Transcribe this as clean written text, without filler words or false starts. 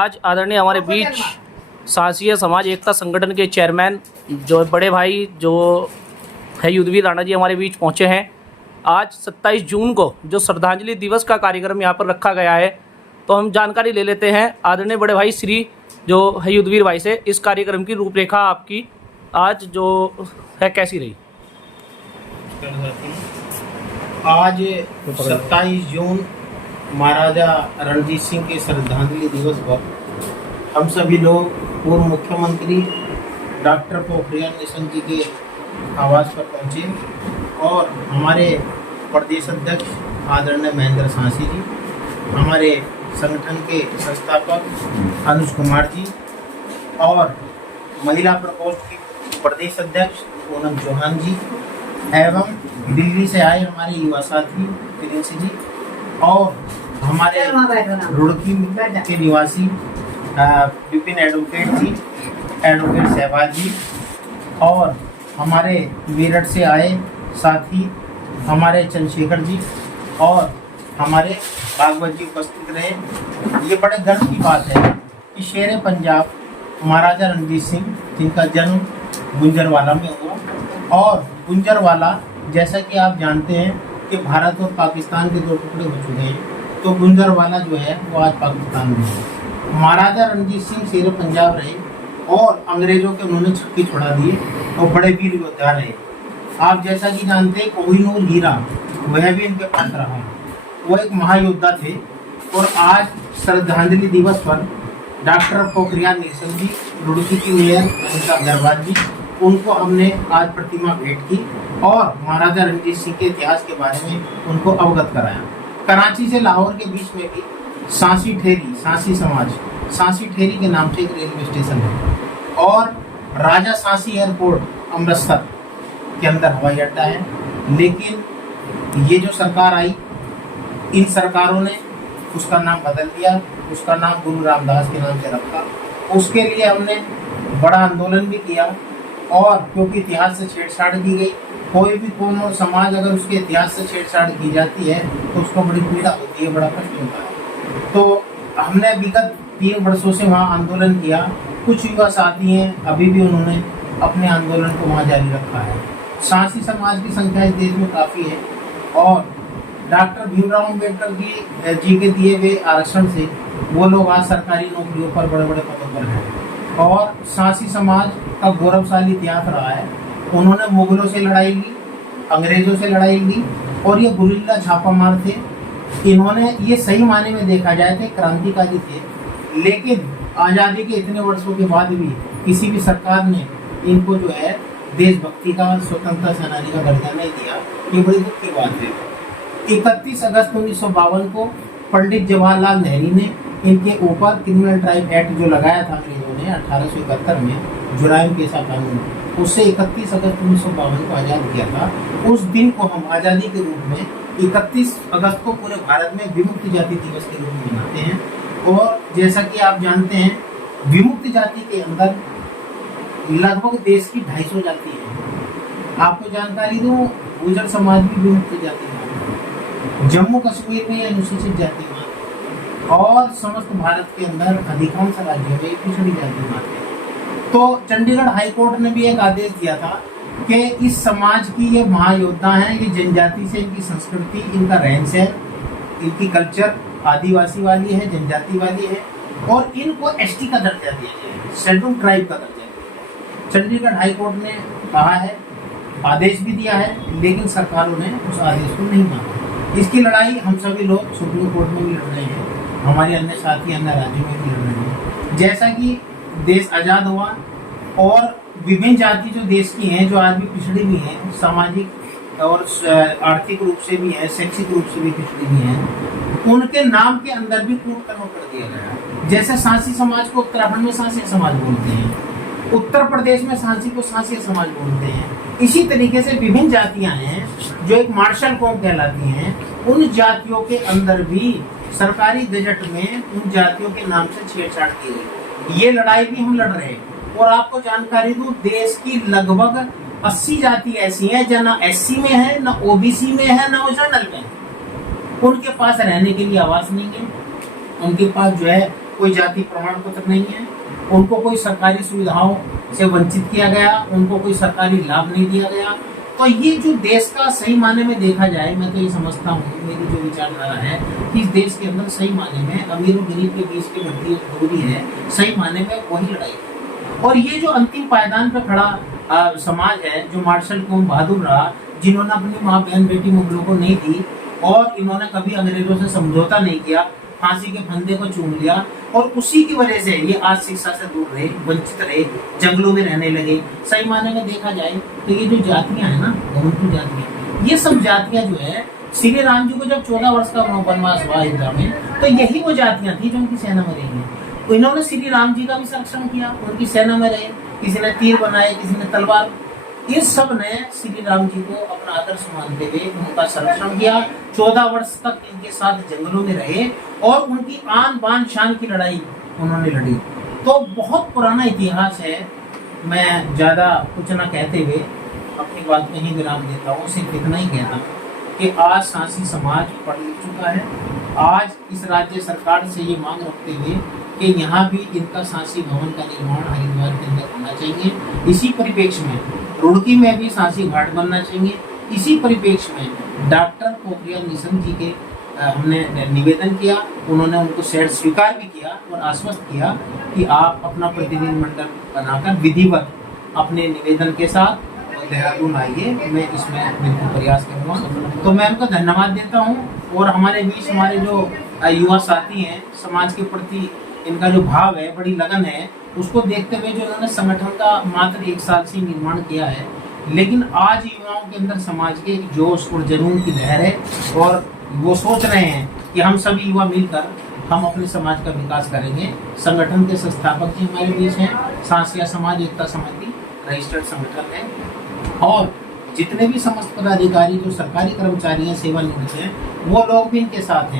आज आदरणीय हमारे बीच शासकीय समाज एकता संगठन के चेयरमैन जो बड़े भाई जो है युद्धवीर राणा जी हमारे बीच पहुंचे हैं। आज 27 जून को जो श्रद्धांजलि दिवस का कार्यक्रम यहाँ पर रखा गया है, तो हम जानकारी ले लेते हैं आदरणीय बड़े भाई श्री जो है युद्धवीर भाई से। इस कार्यक्रम की रूपरेखा आपकी आज जो है कैसी रही? आज 27 जून महाराजा रणजीत सिंह के श्रद्धांजलि दिवस पर हम सभी लोग पूर्व मुख्यमंत्री डॉक्टर पोखरियाल निशंक जी के आवास पर पहुंचे और हमारे प्रदेश अध्यक्ष आदरणीय महेंद्र सांसी जी, हमारे संगठन के संस्थापक अनुज कुमार जी और महिला प्रकोष्ठ के प्रदेश अध्यक्ष पूनम चौहान जी एवं दिल्ली से आए हमारे युवा साथी प्रिंस जी और हमारे रुड़की के निवासी विपिन एडवोकेट जी, एडवोकेट सहवाग जी और हमारे मेरठ से आए साथी हमारे चंद्रशेखर जी और हमारे भागवत जी उपस्थित रहे। ये बड़े गर्व की बात है कि शेर पंजाब महाराजा रणजीत सिंह, जिनका जन्म गुंजरवाला में हुआ और गुंजरवाला जैसा कि आप जानते हैं कि भारत और पाकिस्तान के दो टुकड़े हो चुके हैं, तो गुंजरवाला जो है वो आज पाकिस्तान में है। महाराजा रणजीत सिंह शेर पंजाब रहे और अंग्रेजों के उन्होंने छक्के छुड़ा दिए और बड़े वीर योद्धा रहे। आप जैसा कि जानते हैं कोहिनूर हीरा वह भी इनके पास रहा, वो एक महायोद्धा थे। और आज श्रद्धांजलि दिवस पर डॉक्टर पोखरियाल निशंक जी, रुड़की की मेयर अनिता अग्रवाल जी, उनको हमने आज प्रतिमा भेंट की और महाराजा रणजीत सिंह के इतिहास के बारे में उनको अवगत कराया। कराची से लाहौर के बीच में भी सांसी ठेरी, सांसी समाज, सांसी ठेरी के नाम से एक रेलवे स्टेशन है और राजा सांसी एयरपोर्ट अमृतसर के अंदर हवाई अड्डा है। लेकिन ये जो सरकार आई, इन सरकारों ने उसका नाम बदल दिया, उसका नाम गुरु रामदास के नाम से रखा। उसके लिए हमने बड़ा आंदोलन भी किया और क्योंकि इतिहास से छेड़छाड़ की गई, कोई भी कौम और समाज अगर उसके इतिहास से छेड़छाड़ की जाती है तो उसको बड़ी पीड़ा होती है, बड़ा कष्ट होता है। तो हमने विगत 3 वर्षों से वहाँ आंदोलन किया। कुछ युवा साथी हैं, अभी भी उन्होंने अपने आंदोलन को वहाँ जारी रखा है। सांसी समाज की संख्या इस देश में काफ़ी है और डॉक्टर भीमराव अम्बेडकर जी के दिए हुए आरक्षण से वो लोग आज सरकारी नौकरियों पर बड़े बड़े पदों पर हैं। और सांसी समाज का गौरवशाली इतिहास रहा है। उन्होंने मुगलों से लड़ाई ली, अंग्रेजों से लड़ाई ली और ये गुरिल्ला छापामार थे। इन्होंने ये सही मायने में देखा जाए तो क्रांतिकारी थे, लेकिन आज़ादी के इतने वर्षों के बाद भी किसी भी सरकार ने इनको जो है देशभक्ति का, स्वतंत्रता सेनानी का दर्जा नहीं दिया। ये बड़ी दुख की बात है। 31 अगस्त 1952 को पंडित जवाहरलाल नेहरू ने इनके ऊपर क्रिमिनल ट्राइब एक्ट जो लगाया था अंग्रेजों ने 1871 में, जुराइम पेशा कानून, उससे 31 अगस्त 1952 को आज़ाद किया था। उस दिन को हम आज़ादी के रूप में 31 अगस्त को पूरे भारत में विमुक्त जाति दिवस के रूप में मनाते हैं। और जैसा कि आप जानते हैं, विमुक्त जाति के अंदर लगभग देश की 250 जाति है। आपको जानकारी दूं, गुर्जर समाज भी विमुक्त जाति है, जम्मू कश्मीर में अनुसूचित जाति है और समस्त भारत के अंदर अधिकांश राज्यों में पिछड़ी जाति मानते हैं। तो चंडीगढ़ हाई कोर्ट ने भी एक आदेश दिया था कि इस समाज की ये महायोद्धा हैं, ये जनजाति से इनकी संस्कृति, इनका रहन सहन, इनकी कल्चर आदिवासी वाली है, जनजाति वाली है और इनको एसटी का दर्जा दिया गया है, शेड्यूल ट्राइब का दर्जा दिया है। चंडीगढ़ हाई कोर्ट ने कहा है, आदेश भी दिया है, लेकिन सरकारों ने उस आदेश को नहीं माना। इसकी लड़ाई हम सभी लोग सुप्रीम कोर्ट में भी लड़ रहे हैं, हमारे अन्य साथी अन्य राज्यों में भी लड़ रहे हैं। जैसा कि देश आज़ाद हुआ और विभिन्न जाति जो देश की हैं, जो आज भी पिछड़ी भी हैं, सामाजिक और आर्थिक रूप से भी है, शैक्षिक रूप से भी पिछड़ी भी हैं, उनके नाम के अंदर भी कूटकर्म कर दिया गया। जैसे सांसी समाज को उत्तराखंड में सांसी समाज बोलते हैं, उत्तर प्रदेश में सांसी को सांसी समाज बोलते हैं। इसी तरीके से विभिन्न जातियां हैं जो एक मार्शल कौम कहलाती हैं, उन जातियों के अंदर भी सरकारी गजट में उन जातियों के नाम से छेड़छाड़ की गई। ये लड़ाई भी हम लड़ रहे हैं। और आपको जानकारी दूं, देश की लगभग 80 जाति ऐसी हैं जो ना एससी में है, ना ओबीसी में है, ना जनरल में है। उनके पास रहने के लिए आवास नहीं है, उनके पास जो है कोई जाति प्रमाण पत्र नहीं है, उनको कोई सरकारी सुविधाओं से वंचित किया गया, उनको कोई सरकारी लाभ नहीं दिया गया। तो ये जो देश का सही मायने में देखा जाए, मैं तो ये समझता हूँ, मेरी जो विचारधारा है कि इस देश के अंदर सही मायने में अमीर और गरीब के बीच की बढ़ती दूरी है, सही मायने में वही लड़ाई है। और ये जो अंतिम पायदान पर खड़ा समाज है, जो मार्शल कुंवर बहादुर रहा, जिन्होंने अपनी माँ बहन बेटी मुगलों को नहीं दी और इन्होंने कभी अंग्रेजों से समझौता नहीं किया, फांसी के फंदे को चूम लिया, और उसी की वजह से ये आज शिक्षा से दूर रहे, वंचित रहे, जंगलों में रहने लगे। सही मायने में देखा जाए तो ये जो जातियां है ना, घुमंतु जातियां, ये सब जातियां जो है, श्री राम जी को जब 14 वर्ष का वनवास हुआ अयोध्या में, तो यही वो जातियां थी जो उनकी सेना में रही हैं। तो इन्होंने श्री राम जी का भी संरक्षण किया, उनकी सेना में रहे, किसी ने तीर बनाए, किसी ने तलवार, इस सब ने श्री राम जी को अपना आदर्श मानते हुए उनका संरक्षण किया। 14 वर्ष तक इनके साथ जंगलों में रहे और उनकी आन बान शान की लड़ाई उन्होंने लड़ी। तो बहुत पुराना इतिहास है। मैं ज्यादा कुछ न कहते हुए अपनी बात में ही विराम देता हूँ। सिर्फ इतना ही कहता हूँ कि आज सांसी समाज पढ़ लिख चुका है। आज इस राज्य सरकार से ये मांग रखते हुए कि यहाँ भी इनका सांसी भवन का निर्माण हरिद्वार के अंदर होना चाहिए। इसी परिप्रेक्ष्य में रुड़की में भी सांसी घाट बनना चाहिए। इसी परिप्रेक्ष्य में डॉक्टर पोखरियाल निशंक जी के हमने निवेदन किया, उन्होंने उनको स्वीकार भी किया और आश्वस्त किया कि आप अपना प्रतिनिधिमंडल बनाकर विधिवत अपने निवेदन के साथ देहरादून आइए। मैं इसमें बिल्कुल प्रयास करूँगा। तो मैं उनको धन्यवाद देता हूँ। और हमारे बीच हमारे जो युवा साथी हैं, समाज के प्रति इनका जो भाव है, बड़ी लगन है, उसको देखते हुए जो इन्होंने संगठन का मात्र 1 साल से निर्माण किया है, लेकिन आज युवाओं के अंदर समाज के जोश और जुनून की लहर है और वो सोच रहे हैं कि हम सभी युवा मिलकर हम अपने समाज का विकास करेंगे। संगठन के संस्थापक जी हमारे बीच हैं, सांसिया समाज एकता समिति रजिस्टर्ड संगठन है, और जितने भी समस्त पदाधिकारी जो सरकारी कर्मचारी हैं, सेवानिवृत्त हैं, वो लोग भी इनके साथ हैं।